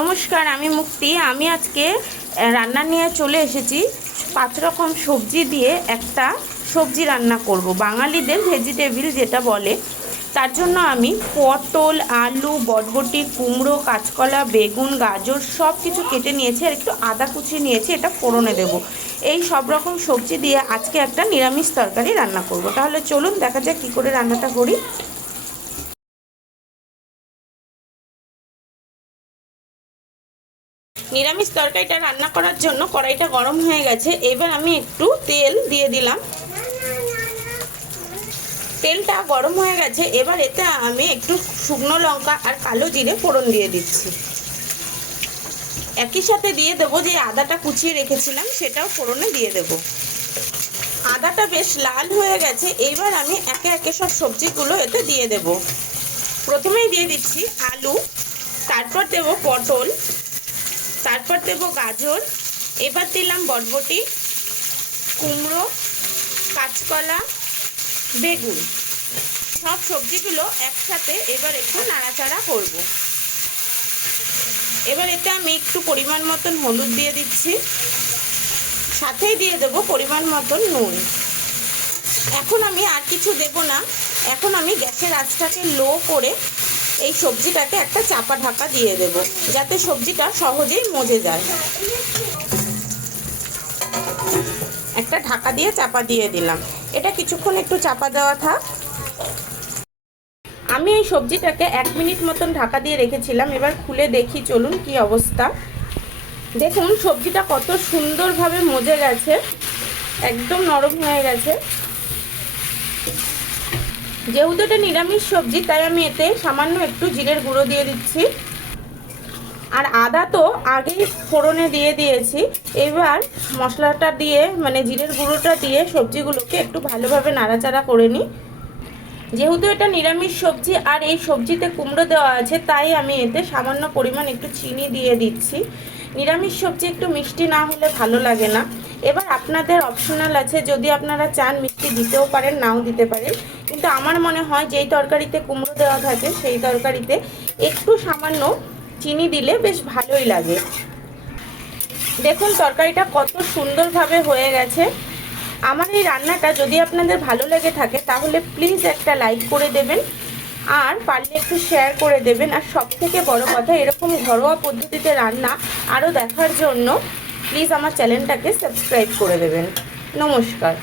নমস্কার, আমি মুক্তি। আমি আজকে রান্না নিয়ে চলে এসেছি। 5 রকম সবজি দিয়ে একটা সবজি রান্না করব, বাঙালিদের ভেজিটেবিল যেটা বলে। তার জন্য আমি পটল, আলু, বরবটি, কুমড়ো, কাঁচকলা, বেগুন, গাজর সব কিছু কেটে নিয়েছি আর একটু আদা কুচি নিয়েছি, এটা ফোড়নে দেবো। এই সব রকম সবজি দিয়ে আজকে একটা নিরামিষ তরকারি রান্না করব। তাহলে চলুন দেখা যাক কী করে রান্নাটা করি। নিরামিষ তরকারিটা রান্না করার জন্য কড়াইটা গরম হয়ে গেছে। এবার আমি একটু তেল দিয়ে দিলাম। তেলটা গরম হয়ে গেছে। এবার এতে আমি একটু শুকনো লঙ্কা আর কালো জিরে ফোড়ন দিয়ে দিচ্ছি। একই সাথে দিয়ে দেবো যে আদাটা কুচিয়ে রেখেছিলাম, সেটাও ফোড়নে দিয়ে দেব। আদাটা বেশ লাল হয়ে গেছে। এবার আমি একে একে সব সবজিগুলো এতে দিয়ে দেব। প্রথমেই দিয়ে দিচ্ছি আলু, তারপর দেব পটল, তারপর দেব গাজর, এবার দিলাম বরবটি, কুমড়ো, কাঁচকলা, বেগুন। সব সবজিগুলো একসাথে এবার একটু নাড়াচাড়া করব। এবার এতে আমি একটু পরিমাণ মতন হলুদ দিয়ে দিচ্ছি, সাথেই দিয়ে দেব পরিমাণ মতন নুন। এখন আমি আর কিছু দেব না। এখন আমি গ্যাসের আঁচটাকে লো করে এই সবজিটাকে একটা চাপা ঢাকা দিয়ে দেব, যাতে সবজিটা সহজেই মজে যায়। একটা ঢাকা দিয়ে চাপা দিয়ে দিলাম। এটা কিছুক্ষণ একটু চাপা দেওয়া থাক। আমি এই সবজিটাকে 1 মিনিট মতন ঢাকা দিয়ে রেখেছিলাম। এবার খুলে দেখি, চলুন কি অবস্থা। দেখুন সবজিটা কত সুন্দরভাবে মজে গেছে, একদম নরম হয়ে গেছে। যেহেতু এটা নিরামিষ সবজি, তাই আমি এতে সামান্য একটু জিরের গুঁড়ো দিয়ে দিচ্ছি। আর আদা তো আগেই ফোড়নে দিয়ে দিয়েছি। এবার মশলাটা দিয়ে, মানে জিরের গুঁড়োটা দিয়ে সবজিগুলোকে একটু ভালোভাবে নাড়াচাড়া করে নিই। যেহেতু এটা নিরামিষ সবজি আর এই সবজিতে কুমড়ো দেওয়া আছে, তাই আমি এতে সামান্য পরিমাণ একটু চিনি দিয়ে দিচ্ছি। নিরামিষ সবজি একটু মিষ্টি না হলে ভালো লাগে না। এবার আপনাদের অপশনাল আছে, যদি আপনারা চান মিষ্টি দিতেও পারেন, নাও দিতে পারেন। কিন্তু আমার মনে হয় যেই তরকারিতে কুমড়ো দেওয়া থাকে সেই তরকারিতে একটু সামান্য চিনি দিলে বেশ ভালোই লাগে। দেখুন তরকারিটা কত সুন্দরভাবে হয়ে গেছে। আমার এই রান্নাটা যদি আপনাদের ভালো লেগে থাকে তাহলে প্লিজ একটা লাইক করে দেবেন, আর পারলে একটু শেয়ার করে দেবেন। আর সবথেকে বড় কথা, এরকম ঘরোয়া পদ্ধতিতে রান্না আরও দেখার জন্য প্লিজ আমার চ্যানেলটাকে সাবস্ক্রাইব করে দেবেন। নমস্কার।